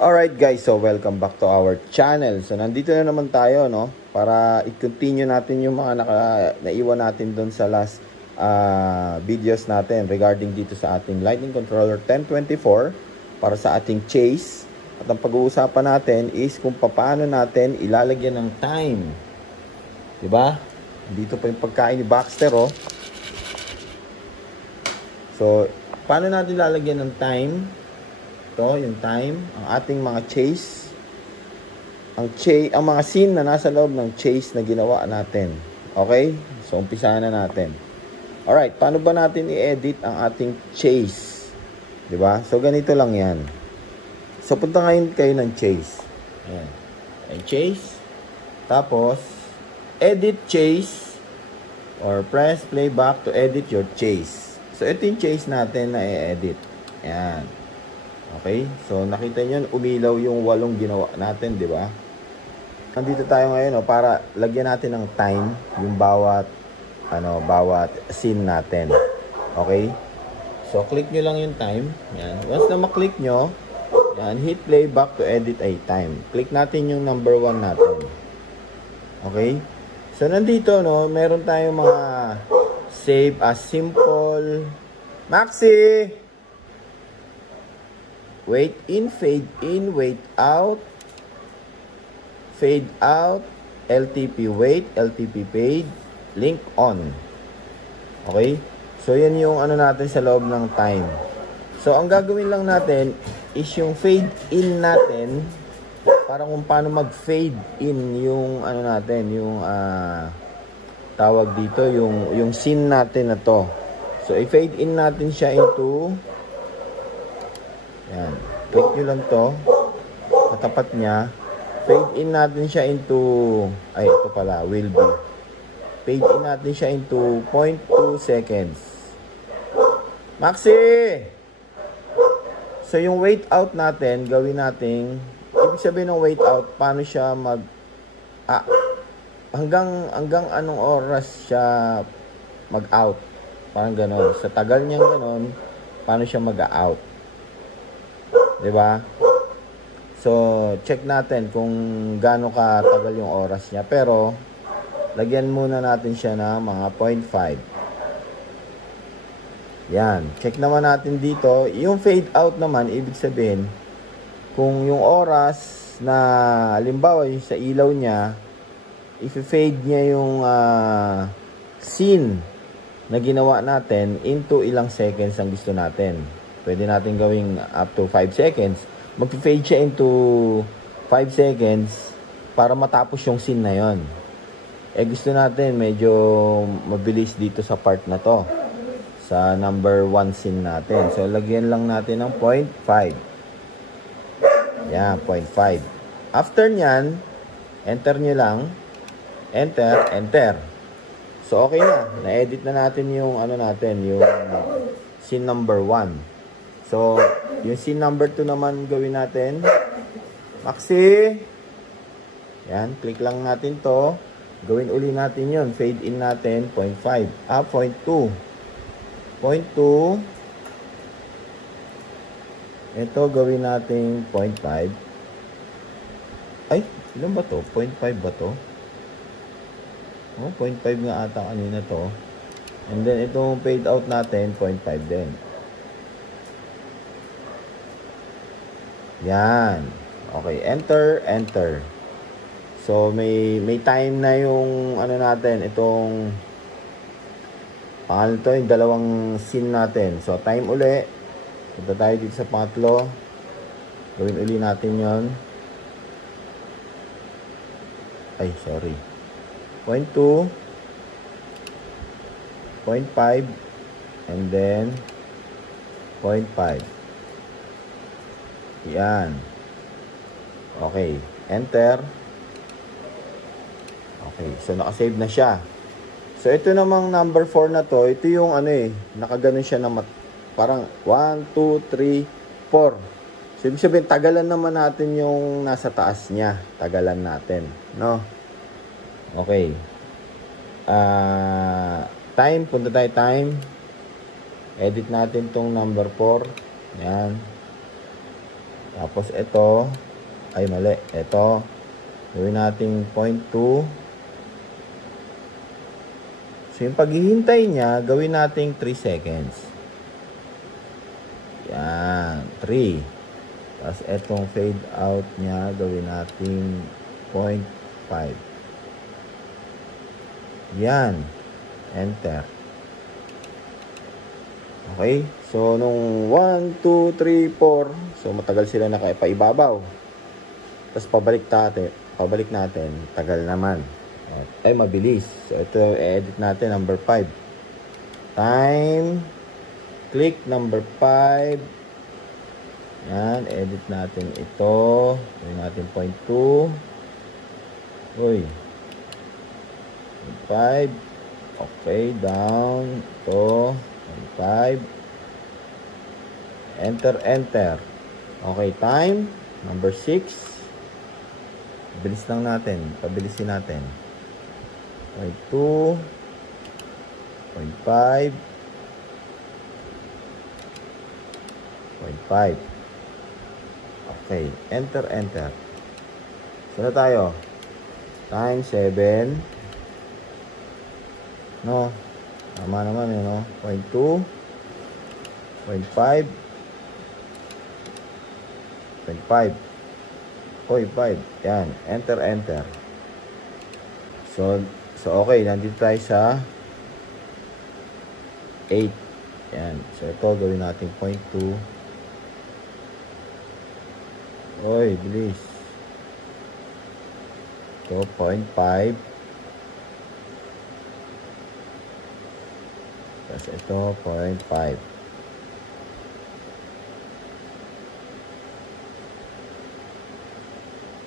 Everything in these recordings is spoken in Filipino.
Alright guys, so welcome back to our channel. So nandito na naman tayo, no? Para i-continue natin yung mga naiwan natin doon sa last videos natin regarding dito sa ating Lightning Controller 1024 para sa ating chase. At ang pag-uusapan natin is kung paano natin ilalagyan ng time. 'Di ba? Dito pa yung pagkain ni Baxter, oh. So, paano natin lalagyan ng time? Ito, yung time, ang ating mga chase. Ang mga scene na nasa loob ng chase na ginawa natin. Okay? So, umpisahan na natin. Alright, paano ba natin i-edit ang ating chase? 'Di ba? So, ganito lang 'yan. So, punta ngayon kayo ng chase. Ayan. Ayan, chase. Tapos, edit chase or press playback to edit your chase. So, ito yung chase natin na i-edit. Ayan. Okay? So, nakita nyo, umilaw yung 8 ginawa natin, di ba? Nandito tayo ngayon, no, para lagyan natin ng time yung bawat scene natin. Okay? So, click nyo lang yung time. Yan. Once na maklik nyo, yan, hit playback to edit a time. Click natin yung number 1 natin. Okay? So, nandito, no, meron tayong mga save as simple. Maxi! Wait in, wait out, fade out, LTP wait, LTP fade, link on. Okay? So, yan yung ano natin sa loob ng time. So, ang gagawin lang natin is yung fade in natin, parang kung paano mag-fade in yung ano natin, yung tawag dito, yung scene natin na to. So, i-fade in natin siya into, yan, click nyo lang to, katapat niya, fade in natin siya into, ay, ito pala, will be. Fade in natin siya into 0.2 seconds. Maxi! So, yung wait out natin, gawin natin, ibig sabihin ng wait out, paano siya hanggang anong oras siya mag-out. Parang gano'n. Sa tagal niyang gano'n, paano siya mag-out. Diba? So, check natin kung gaano katagal yung oras niya. Pero, lagyan muna natin siya na mga 0.5. Yan. Check naman natin dito. Yung fade out naman, ibig sabihin, kung yung oras na, halimbawa, yung sa ilaw niya, i-fade niya yung scene na ginawa natin into ilang seconds ang gusto natin. Pwede natin gawing up to 5 seconds. Mag-fade siya into 5 seconds para matapos yung scene na yon. Eh gusto natin medyo mabilis dito sa part na to. Sa number 1 scene natin. So lagyan lang natin ng 0.5. Yan, 0.5. After nyan, enter nyo lang. Enter, enter. So, okay na. Na-edit na natin yung ano natin, yung scene number 1. So, yung scene number 2 naman gawin natin. Maxi! Yan, click lang natin to. Gawin uli natin yun. Fade in natin, 0.5. 0.2. 0.2. Ito, gawin natin 0.5. Ay, ilan ba to? 0.5 ba to? Oh, 0.5 nga ata kanina to. And then, itong fade out natin, 0.5 din. Yan. Okay, enter, enter. So, may time na yung, ano natin, itong, pangalan to, yung dalawang scene natin. So, time uli. Punta tayo dito sa pangatlo. Gawin uli natin yon. Ay, sorry. 0.2, 0.5, and then 0.5. Yan. Okay. Enter. Okay. So, nakasave na siya. So, ito namang number 4 na to, ito yung ano nakaganon siya na parang 1, 2, 3, 4. So, ibig sabihin, tagalan naman natin yung nasa taas niya. Tagalan natin. No? Okay. Time. Punta tayo time. Edit natin tong number 4. Yan. Tapos ito, ay mali. Ito, gawin nating 0.2. So yung paghihintay niya, gawin nating 3 seconds. Yan, 3. Tapos etong fade out niya, gawin nating 0.5. Yan. Enter. Okay? So, nung 1, 2, 3, 4. So, matagal sila nakapaibabaw. Tapos, pabalik natin. Tagal naman. Ay, mabilis. So, ito, edit natin. Number 5. Time. Click number 5. Yan. Edit natin ito. Gawin natin 0.2. Uy. 5. Okay, down. Ito. 5. Enter. Okay, time. Number 6. Bilis lang natin. Pabilisin natin. 0.2. 0.5. 0.5. Okay, enter. So na tayo. Time 7. No. Tama naman yun, no? 0.2. 0.5. 0.5. 0.5. Yan. Enter. So okay. Nandito tayo sa 8. Yan. So, ito. Gawin natin 0.2. Oy, bilis. Ito, 0.5. Tapos ito, 0.5.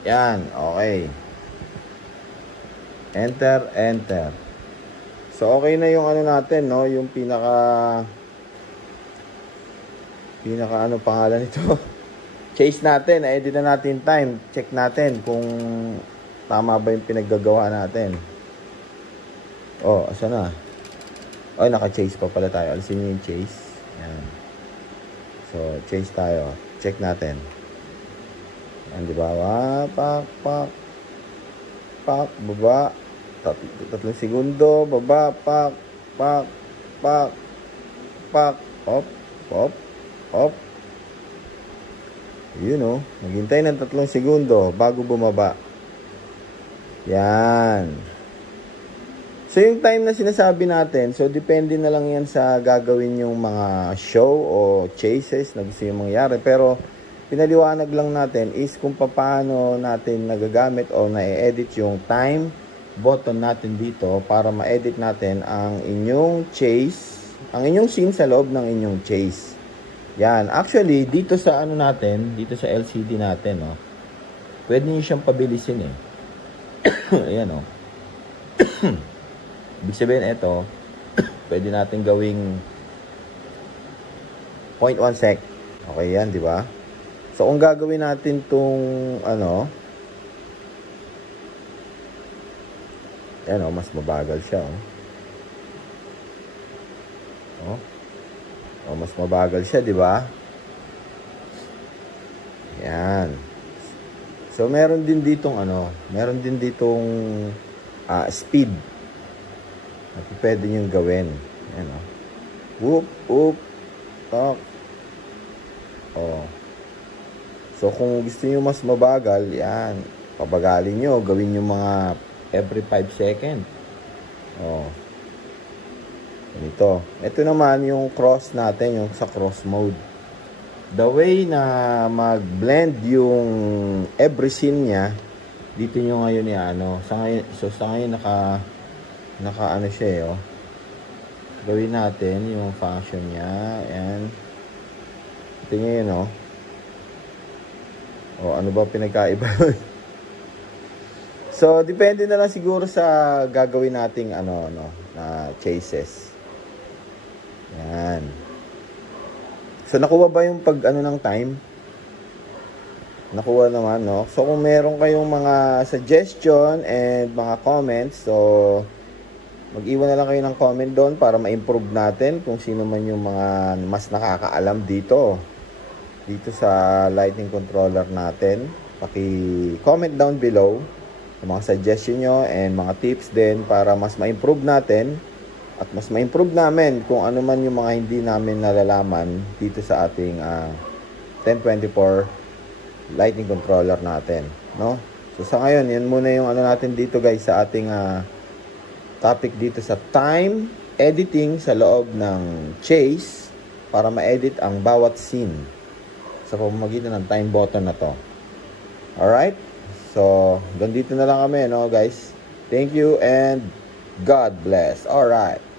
Yan, okay. Enter. So, okay na yung ano natin, no? Yung pinaka ano pangalan nito? Chase natin, edit na natin time. Check natin kung tama ba yung pinaggagawa natin. Oh, asa na? Oh, naka-chase pa pala tayo. Alisin nyo yung chase. Yan. So, chase tayo. Check natin. Yan, di ba? Pak. Baba. 3 segundo. Baba. Pak. Op. Yun, oh. Naghintay ng 3 segundo bago bumaba. Yan. So, yung time na sinasabi natin, so, depende na lang yan sa gagawin yung mga show o chases na gusto yung mangyari. Pero, pinaliwanag lang natin is kung paano natin nagagamit o na-edit yung time button natin dito para ma-edit natin ang inyong chase, ang inyong scene sa loob ng inyong chase. Yan. Actually, dito sa ano natin, dito sa LCD natin, no, pwede nyo siyang pabilisin, eh. Ayan, oh. Ibig sabihin, ito, pwede natin gawing 0.1 sec. Okay yan, di ba? So, kung gagawin natin itong, ano, yan, oh, mas mabagal siya, oh. Oh, mas mabagal siya, di ba? Yan. So, meron din ditong, ano, speed. At pwede nyo gawin. Ayan, o. Whoop. Tak. O. So, kung gusto nyo mas mabagal, yan. Pabagalin nyo. Gawin nyo mga every 5 seconds. O. Ganito. Ito naman yung cross natin, yung sa cross mode. The way na mag-blend yung every scene niya, dito nyo ngayon ano. Sa ngayon naka ano siya, eh, oh. Gawin natin yung function niya. Ayan. Ito nyo yun, oh. O, ano ba pinagkaiba? So, depende na lang siguro sa gagawin nating na chases. Yan. So, nakuha ba yung ng time? Nakuha naman, no? So, kung meron kayong mga suggestion and mga comments, so, mag-iwan na lang kayo ng comment doon para ma-improve natin kung sino man yung mga mas nakakaalam dito. dito sa lighting controller natin. Paki-comment down below yung mga suggestion nyo and mga tips din para mas ma-improve natin at mas ma-improve namin kung ano man yung mga hindi namin nalalaman dito sa ating 1024 lighting controller natin, no? So sa ngayon, yan muna yung ano natin dito guys sa ating topic dito sa time editing sa loob ng Chase para ma-edit ang bawat scene sa pamamagitan ng time button na to. Alright? So, ganito na lang kami, no guys? Thank you and God bless. Alright.